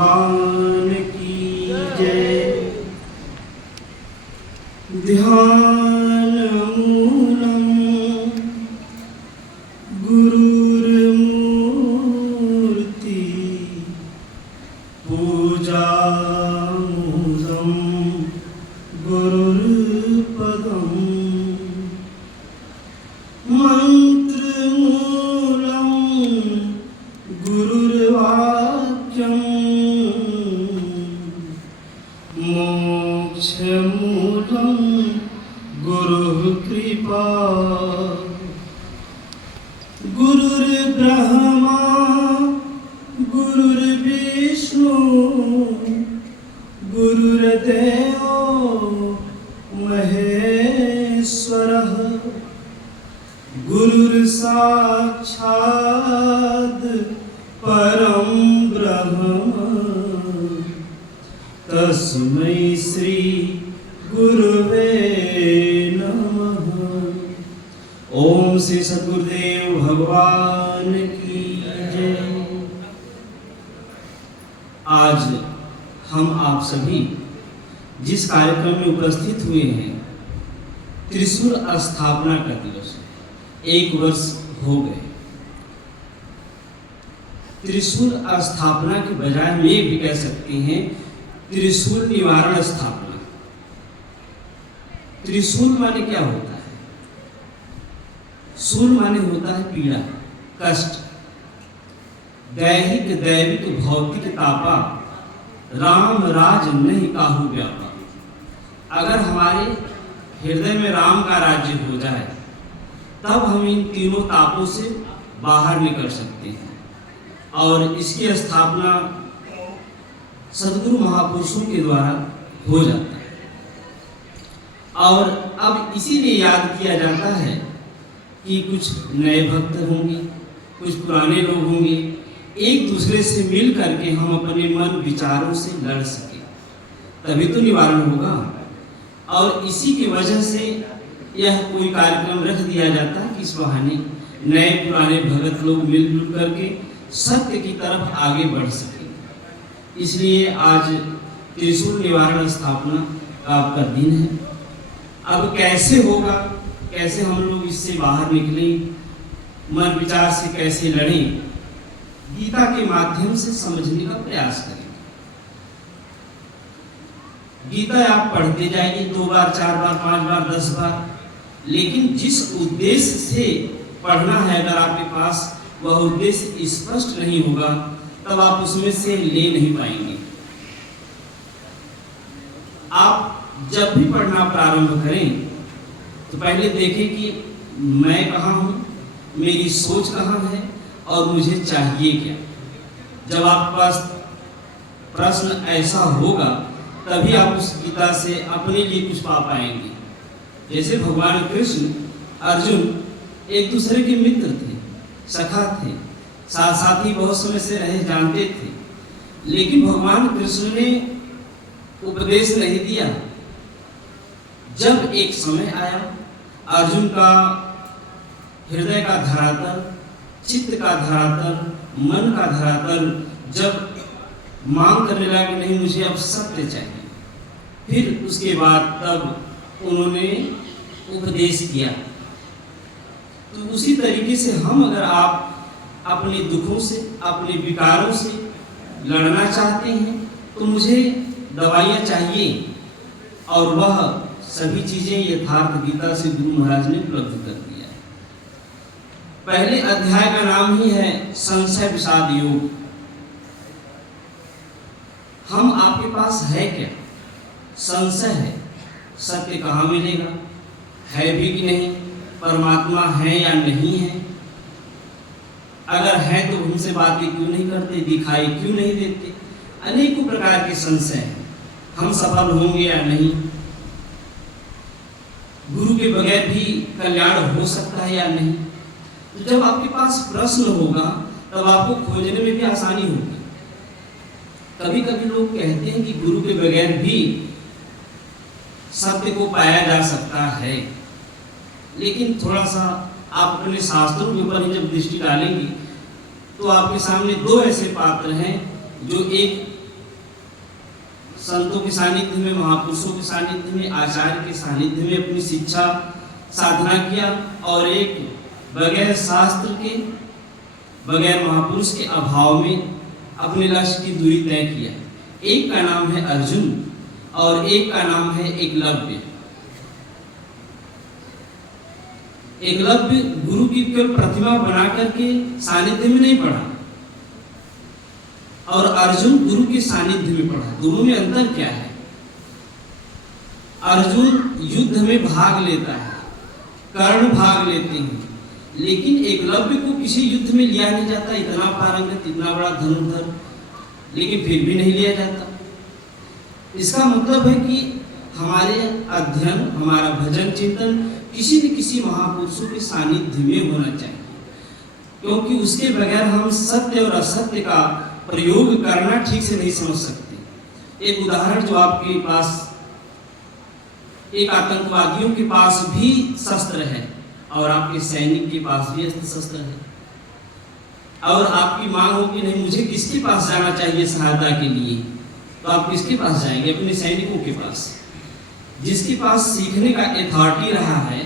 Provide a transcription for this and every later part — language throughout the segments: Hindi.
भगवान की जय। ध्यान मूलम गुरुर्मूर्ति पूजामुदं गुरुर्पदम् मंत्रमूलं गुरुर्वाक्यम् मोक्षमूलं गुरुः कृपा। गुरुर्ब्रह्मा गुरुर्विष्णु गुरुर्देवो महेश्वरः गुरुर्साक्षात् परं ब्रह्म तस्मै श्री गुरुवे नमः। ओम श्री सद्गुरुदेव भगवान की जय। आज हम आप सभी जिस कार्यक्रम में उपस्थित हुए हैं, त्रिशूल स्थापना का दिवस 1 वर्ष हो गए। त्रिशूल स्थापना के बजाय हम ये भी कह सकते हैं त्रिशूल निवारण स्थापना। त्रिशूल माने क्या होता है? शूल माने होता है पीड़ा, कष्ट। दैहिक दैविक भौतिक तापा राम राज नहीं काहू व्यापा। अगर हमारे हृदय में राम का राज्य हो जाए तब हम इन तीनों तापों से बाहर निकल सकते हैं। और इसकी स्थापना सद्गुरु महापुरुषों के द्वारा हो जाता है। और अब इसीलिए याद किया जाता है कि कुछ नए भक्त होंगे, कुछ पुराने लोग होंगे, एक दूसरे से मिल करके हम अपने मन विचारों से लड़ सके, तभी तो निवारण होगा। और इसी की वजह से यह कोई कार्यक्रम रख दिया जाता है कि इस बहाने नए पुराने भगत लोग मिलजुल करके सत्य की तरफ आगे बढ़ सके। इसलिए आज त्रिशूल निवारण स्थापना का आपका दिन है। अब कैसे होगा, कैसे हम लोग इससे बाहर निकलें, मन विचार से कैसे लड़ें, गीता के माध्यम से समझने का प्रयास करें। गीता आप पढ़ते जाएंगे 2 बार 4 बार 5 बार 10 बार, लेकिन जिस उद्देश्य से पढ़ना है अगर आपके पास वह उद्देश्य स्पष्ट नहीं होगा तब आप उसमें से ले नहीं पाएंगे। आप जब भी पढ़ना प्रारंभ करें तो पहले देखें कि मैं कहाँ हूँ, मेरी सोच कहाँ है और मुझे चाहिए क्या। जब आपके पास प्रश्न ऐसा होगा तभी आप उस गीता से अपने लिए कुछ पा पाएंगे। जैसे भगवान कृष्ण अर्जुन एक दूसरे के मित्र थे, सखा थे, साथ साथ ही बहुत समय से रहे जानते थे, लेकिन भगवान कृष्ण ने उपदेश नहीं दिया। जब एक समय आया अर्जुन का हृदय का धरातल, चित्त का धरातल, मन का धरातल जब मांग करने लगा कि नहीं मुझे अब सत्य चाहिए, फिर उसके बाद तब उन्होंने उपदेश किया। तो उसी तरीके से हम अगर आप अपने दुखों से, अपने विकारों से लड़ना चाहते हैं तो मुझे दवाइयाँ चाहिए, और वह सभी चीजें यथार्थ गीता से गुरु महाराज ने उपलब्ध कर दिया है। पहले अध्याय का नाम ही है संशय विषाद योग। हम आपके पास है क्या? संशय है, सत्य कहाँ मिलेगा, है भी कि नहीं, परमात्मा है या नहीं है, अगर है तो हमसे बातें क्यों नहीं करते, दिखाई क्यों नहीं देते। अनेकों प्रकार के संशय हैं। हम सफल होंगे या नहीं, गुरु के बगैर भी कल्याण हो सकता है या नहीं। तो जब आपके पास प्रश्न होगा तब आपको खोजने में भी आसानी होगी। कभी कभी लोग कहते हैं कि गुरु के बगैर भी सत्य को पाया जा सकता है, लेकिन थोड़ा सा आप अपने शास्त्रों के ऊपर जब दृष्टि डालेंगे तो आपके सामने 2 ऐसे पात्र हैं जो एक संतों के सानिध्य में, महापुरुषों के सानिध्य में, आचार्य के सानिध्य में अपनी शिक्षा साधना किया, और एक बगैर शास्त्र के, बगैर महापुरुष के अभाव में अपने लक्ष्य की दूरी तय किया। एक का नाम है अर्जुन और एक का नाम है एकलव्य। एकलव्य गुरु की केवल प्रतिमा बना करके सानिध्य में नहीं पढ़ा, और अर्जुन गुरु के सानिध्य में पढ़ा। दोनों में अंतर क्या है? अर्जुन युद्ध में भाग लेता है, कर्ण भाग लेते हैं, लेकिन एकलव्य को किसी युद्ध में लिया नहीं जाता। इतना पारंगत, इतना बड़ा धनुर्धर, लेकिन फिर भी नहीं लिया जाता। इसका मतलब है कि हमारे अध्ययन, हमारा भजन चिंतन किसी न किसी महापुरुषों के सानिध्य में होना चाहिए, क्योंकि उसके बगैर हम सत्य और असत्य का प्रयोग करना ठीक से नहीं समझ सकते। एक उदाहरण जो आपके पास, एक आतंकवादियों के पास भी शस्त्र है और आपके सैनिक के पास भी अस्त्र शस्त्र है, और आपकी मांग हो कि नहीं मुझे किसके पास जाना चाहिए सहायता के लिए, तो आप किसके पास जाएंगे? अपने सैनिकों के पास, जिसके पास सीखने का अथॉरिटी रहा है,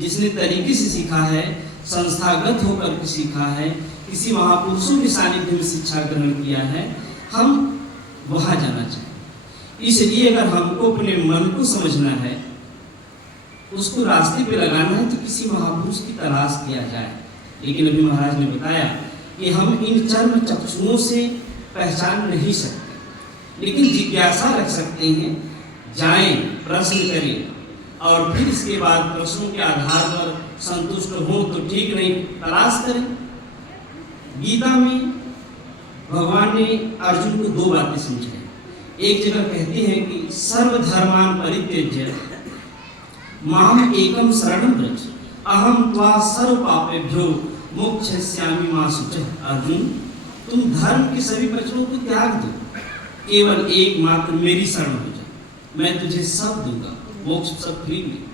जिसने तरीके से सीखा है, संस्थागत होकर के सीखा है, किसी महापुरुषों के सानिध्य में शिक्षा ग्रहण किया है, हम वहां जाना चाहिए। इसलिए अगर हमको अपने मन को समझना है, उसको रास्ते पे लगाना है, तो किसी महापुरुष की तलाश किया जाए। लेकिन अभी महाराज ने बताया कि हम इन चर्म चक्षुओं से पहचान नहीं सकते, लेकिन जिज्ञासा रख सकते हैं। जाएं, प्रश्न करें, और फिर इसके बाद प्रश्नों के आधार पर संतुष्ट हो तो ठीक, नहीं तलाश करें। गीता में भगवान ने अर्जुन को दो बातें समझाई। एक जगह कहते हैं कि सर्वधर्मान परित्यज्य माम एकम शरणं व्रज अहम त्वा सर्व पापेभ्यो मोक्षयिष्यामि मा शुचः। अर्जुन, तुम धर्म के सभी वचनों को त्याग दो, केवल एकमात्र मेरी शरण हो जाओ, मैं तुझे सब दूंगा, मोक्ष सब फ्री में।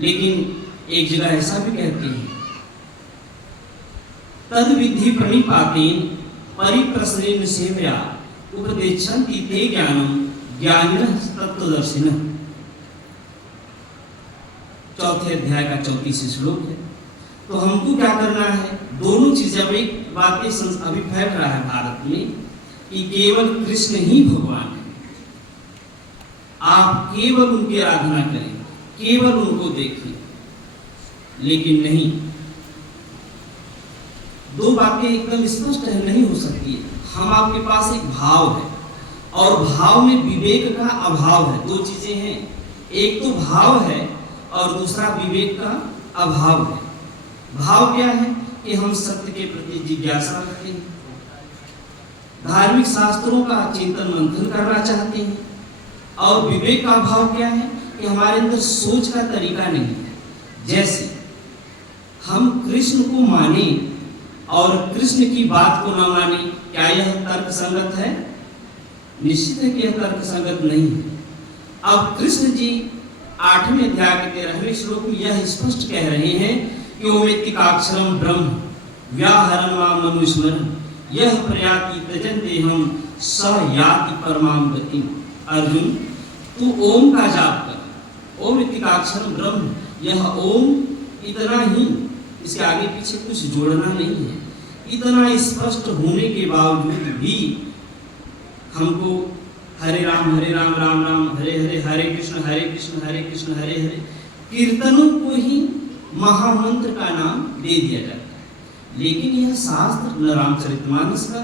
लेकिन एक जगह ऐसा भी कहते हैं, तद विधि प्रणिपातेन परिप्रश्नेन सेवया उपदेशन्ति ते ज्ञानम ज्ञानिनः तत्त्वदर्शिनः। चौथे अध्याय का 34 श्लोक है। तो हमको क्या करना है? दोनों चीजें, अब एक बात अभी फैल रहा है भारत में कि केवल कृष्ण ही भगवान है, आप केवल उनकी आराधना करें, केवल उनको देखें, लेकिन नहीं, दो बातें एकदम स्पष्ट है, नहीं हो सकती है। हम आपके पास एक भाव है, और भाव में विवेक का अभाव है। दो चीजें हैं, एक तो भाव है और दूसरा विवेक का अभाव है। भाव क्या है? कि हम सत्य के प्रति जिज्ञासा रखते हैं, धार्मिक शास्त्रों का चिंतन मंथन करना चाहते हैं, और विवेक का अभाव क्या है? कि हमारे अंदर सोच का तरीका नहीं है। जैसे हम कृष्ण को माने और कृष्ण की बात को न माने, क्या यह तर्क संगत है? निश्चित है कि यह तर्क संगत नहीं है। अब कृष्ण जी 8वें अध्याय के 13वें श्लोक में यह स्पष्ट कह रहे हैं कि ओमेतिकाक्षरम ब्रह्म व्याहरन् वा मनुस्मरन् यह प्रयाति त्यजन्ते हम स याति परमां गतिम्। अर्जुन, तू ओम का जाप कर। ओम इतिकाक्षरम ब्रह्म, यह ओम इतना ही, इसके आगे पीछे कुछ जोड़ना नहीं है। इतना स्पष्ट होने के बावजूद भी हमको हरे राम राम राम हरे हरे, हरे कृष्ण हरे कृष्ण हरे हरे कीर्तनों को ही महामंत्र का नाम दे दिया जाता है। लेकिन यह शास्त्र न रामचरितमानस का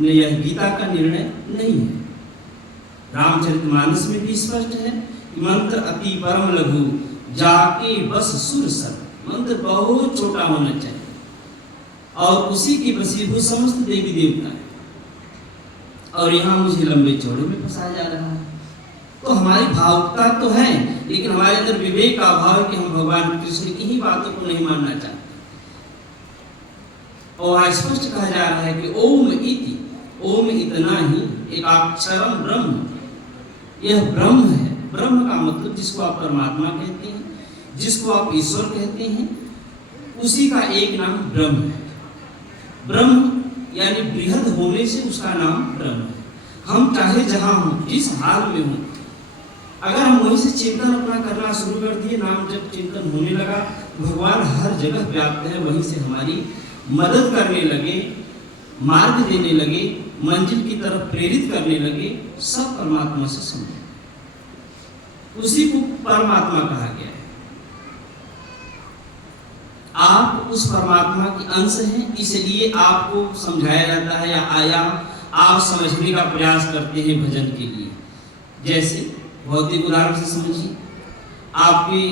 न यह गीता का निर्णय नहीं है। रामचरितमानस में भी स्पष्ट है कि मंत्र अति परम लघु जाके बस सुर सर, मंत्र बहुत छोटा होना चाहिए और उसी की वशीभूत समस्त देवी देवता है। और यहाँ मुझे लंबे चौड़े में फंसाया जा रहा है। तो हमारी भावुकता तो है, लेकिन हमारे अंदर विवेक का अभाव है कि हम भगवान कृष्ण की ही बातों को नहीं मानना चाहते। और स्पष्ट कहा जा रहा है कि ओम इति, ओम इतना ही, एक अक्षरम ब्रह्म, यह ब्रह्म है। ब्रह्म का मतलब जिसको आप परमात्मा कहते हैं, जिसको आप ईश्वर कहते हैं, उसी का एक नाम ब्रह्म है। ब्रह्म यानी बृहद होने से उसका नाम ब्रह्म है। हम चाहे जहाँ हों, जिस हाल में हों, अगर हम वहीं से चिंतन अपना करना शुरू कर दिए, नाम जब चिंतन होने लगा, भगवान हर जगह व्याप्त है, वहीं से हमारी मदद करने लगे, मार्ग देने लगे, मंजिल की तरफ प्रेरित करने लगे, सब परमात्मा से संबंध, उसी को परमात्मा कहा गया है। आप उस परमात्मा के अंश हैं, इसलिए आपको समझाया जाता है या आप समझने का प्रयास करते हैं भजन के लिए। जैसे भौतिक उदाहरण से समझिए, आपके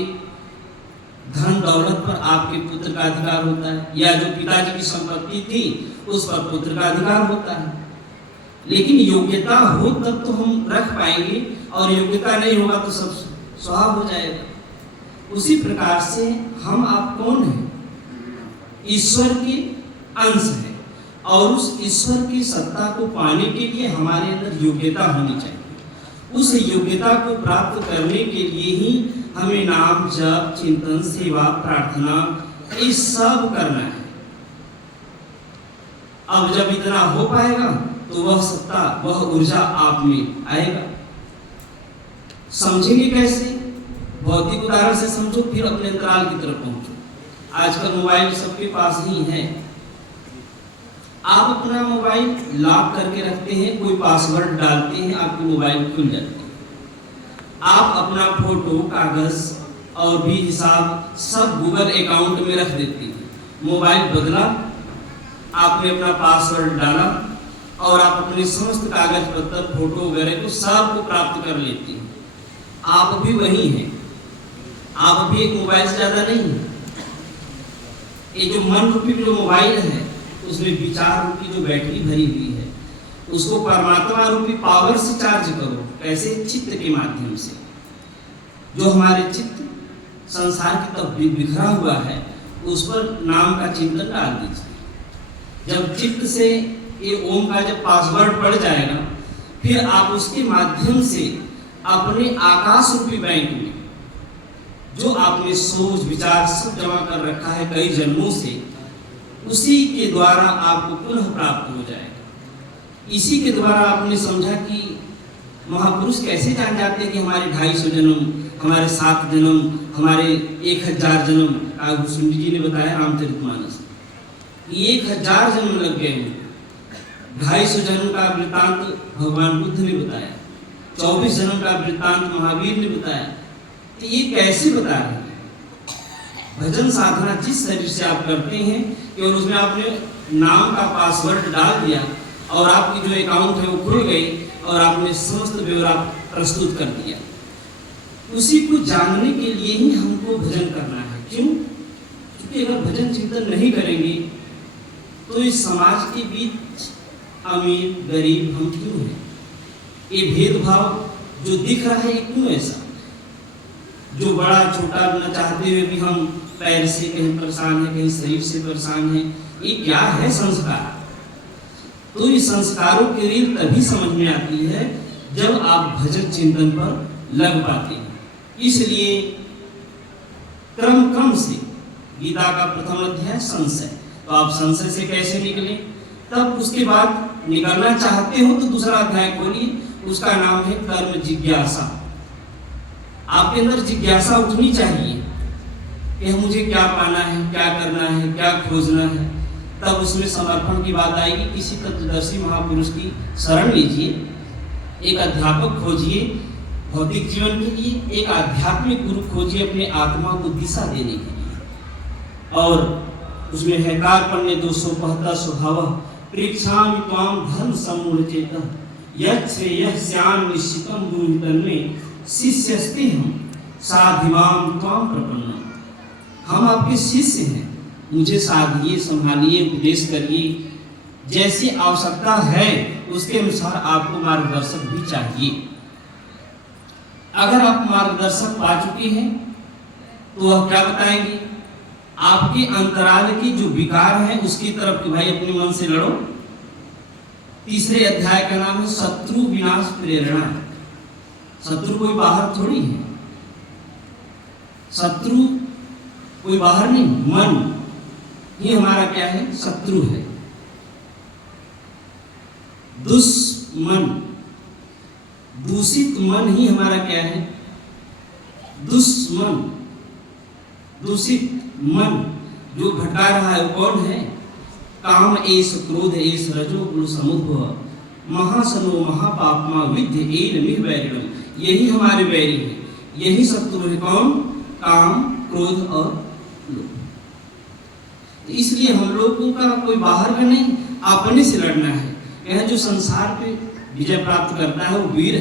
धन दौलत पर आपके पुत्र का अधिकार होता है, या जो पिताजी की संपत्ति थी उस पर पुत्र का अधिकार होता है, लेकिन योग्यता हो तब तो हम रख पाएंगे, और योग्यता नहीं होगा तो सब स्वाहा हो जाएगा। उसी प्रकार से हम आप कौन हैं? ईश्वर के अंश है, और उस ईश्वर की सत्ता को पाने के लिए हमारे अंदर योग्यता होनी चाहिए। उस योग्यता को प्राप्त करने के लिए ही हमें नाम जप, चिंतन, सेवा, प्रार्थना, ये सब करना है। अब जब इतना हो पाएगा तो वह सत्ता, वह ऊर्जा आप में आएगा। समझेंगे कैसे? भौतिक उदाहरण से समझो, फिर अपने अंतराल की तरफ पहुंचो। आजकल मोबाइल सबके पास ही है। आप अपना मोबाइल लॉक करके रखते हैं, कोई पासवर्ड डालते हैं, आपकी मोबाइल खुल जाती है। आप अपना फोटो, कागज और भी हिसाब सब गूगल अकाउंट में रख देते हैं। मोबाइल बदला, आपने अपना पासवर्ड डाला, और आप अपने समस्त कागज पत्र, फोटो वगैरह को सब को प्राप्त कर लेते हैं। आप भी वही हैं, आप भी एक मोबाइल से ज्यादा नहीं है। ये जो मन रूपी जो मोबाइल है, उसमें विचार रूपी जो बैटरी भरी हुई है, उसको परमात्मा रूपी पावर से चार्ज करो। कैसे? चित्त के माध्यम से। जो हमारे चित्त संसार की तरफ बिखरा हुआ है, उस पर नाम का चिंतन डाल दीजिए। जब चित्त से ये ओम का जब पासवर्ड पड़ जाएगा, फिर आप उसके माध्यम से अपने आकाश रूपी बैंक में जो आपने सोच विचार सब जमा कर रखा है कई जन्मों से, उसी के द्वारा आपको पुनः प्राप्त हो जाएगा। इसी के द्वारा आपने समझा कि महापुरुष कैसे जान जाते हैं कि हमारे 250 जन्म, हमारे 7 जन्म, हमारे 1000 जन्म। सुंदी जी ने बताया रामचरितमानस, 1000 जन्म लग गए हैं। 250 जन्म का वृत्तांत भगवान बुद्ध ने बताया, 24 जन्म का वृत्तांत महावीर ने बताया। तो ये कैसे बता रहे हैं? भजन साधना जिस शरीर से आप करते हैं, केवल उसमें आपने नाम का पासवर्ड डाल दिया और आपकी जो अकाउंट है वो खुल गई और आपने समस्त ब्यौरा प्रस्तुत कर दिया। उसी को जानने के लिए ही हमको भजन करना है। क्यों? क्योंकि अगर भजन चिंतन नहीं करेंगे तो इस समाज के बीच अमीर गरीब हम क्यों हैं? ये भेदभाव जो दिख रहा है, क्यों ऐसा? जो बड़ा छोटा न चाहते हुए भी हम पैर से कहीं परेशान है, कहीं शरीर से परेशान है, ये क्या है? संस्कार। तो ये संस्कारों की रील तभी समझ में आती है जब आप भजन चिंतन पर लग पाते हैं। इसलिए क्रम से गीता का प्रथम अध्याय संशय, तो आप संशय से कैसे निकले? तब उसके बाद निकलना चाहते हो तो दूसरा अध्याय खोलिए, उसका नाम है कर्म जिज्ञासा। आपके अंदर जिज्ञासा उठनी चाहिए कि मुझे क्या पाना है, क्या करना है, क्या खोजना है। तब उसमें समर्पण की बात आएगी। किसी तत्वदर्शी महापुरुष की शरण लीजिए, एक अध्यापक खोजिए भौतिक जीवन के लिए, एक आध्यात्मिक गुरु खोजिए अपने आत्मा को दिशा देने के लिए। और उसमें है कार्पण्य 275 स्वभाव परीक्षामि त्वाम धर्म समूढ़ चेतन यह श्याम निश्चितम दूहितन में शिष्यस्ते हम साधिमाम त्वाम प्रपन्नम। हम आपके शिष्य हैं, मुझे साधिए, संभालिए, उपदेश करिए, जैसी आवश्यकता है उसके अनुसार आपको मार्गदर्शक भी चाहिए। अगर आप मार्गदर्शक पा चुके हैं तो वह क्या बताएंगे? आपके अंतराल की जो विकार है उसकी तरफ कि भाई अपने मन से लड़ो। तीसरे अध्याय का नाम है शत्रु विनाश प्रेरणा। शत्रु कोई बाहर थोड़ी है, शत्रु कोई बाहर नहीं, मन ही हमारा क्या है? शत्रु है। दुश्मन दूषित मन ही हमारा क्या है? दुश्मन। दूषित मन जो भटका रहा है वो कौन है? काम एस क्रोध एस रजोगुण समुद्भव महासनो महापापमा विद्य एन मिह बैरिणम। यही हमारे बैरी है, यही शत्रु है। कौन? काम, क्रोध और लोभ। इसलिए हम लोगों का कोई बाहर का नहीं, अपने से लड़ना है। यह जो संसार पे विजय प्राप्त करता है वो वीर है।